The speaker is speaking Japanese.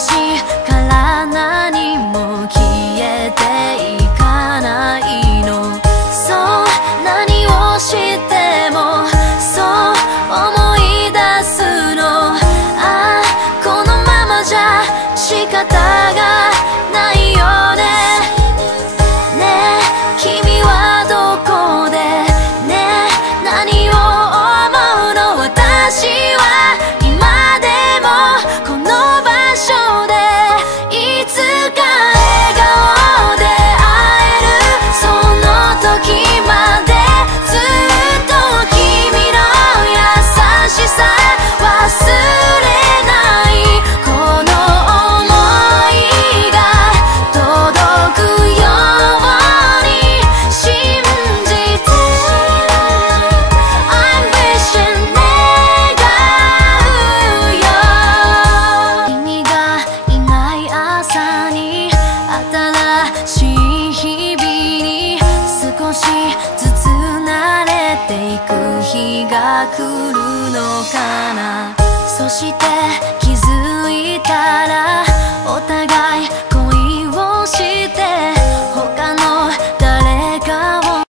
私から何も消えていかないの。そう何をしてもそう思い出すの。ああこのままじゃ仕方がないよね。ねえ君はどこでねえ何を思うの。私は今でもこの場所でいつか笑顔で会えるその時までずっと君の優しさ忘れないこの想いが届くように信じて I'm wishing 願うよ。君がいない朝に新しい日々に少しずつ慣れていく日が来るのかな。そして